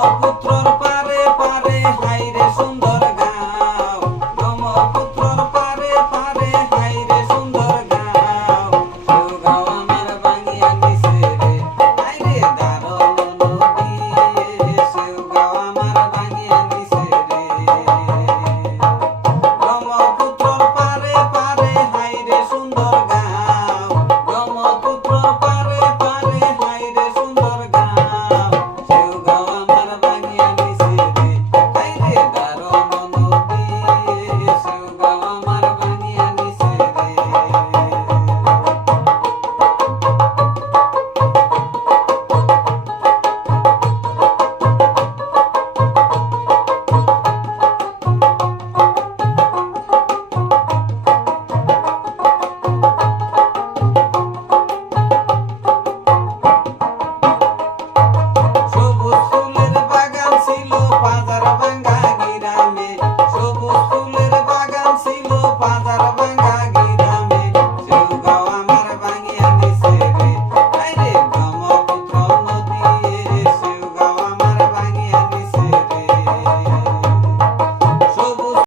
logo.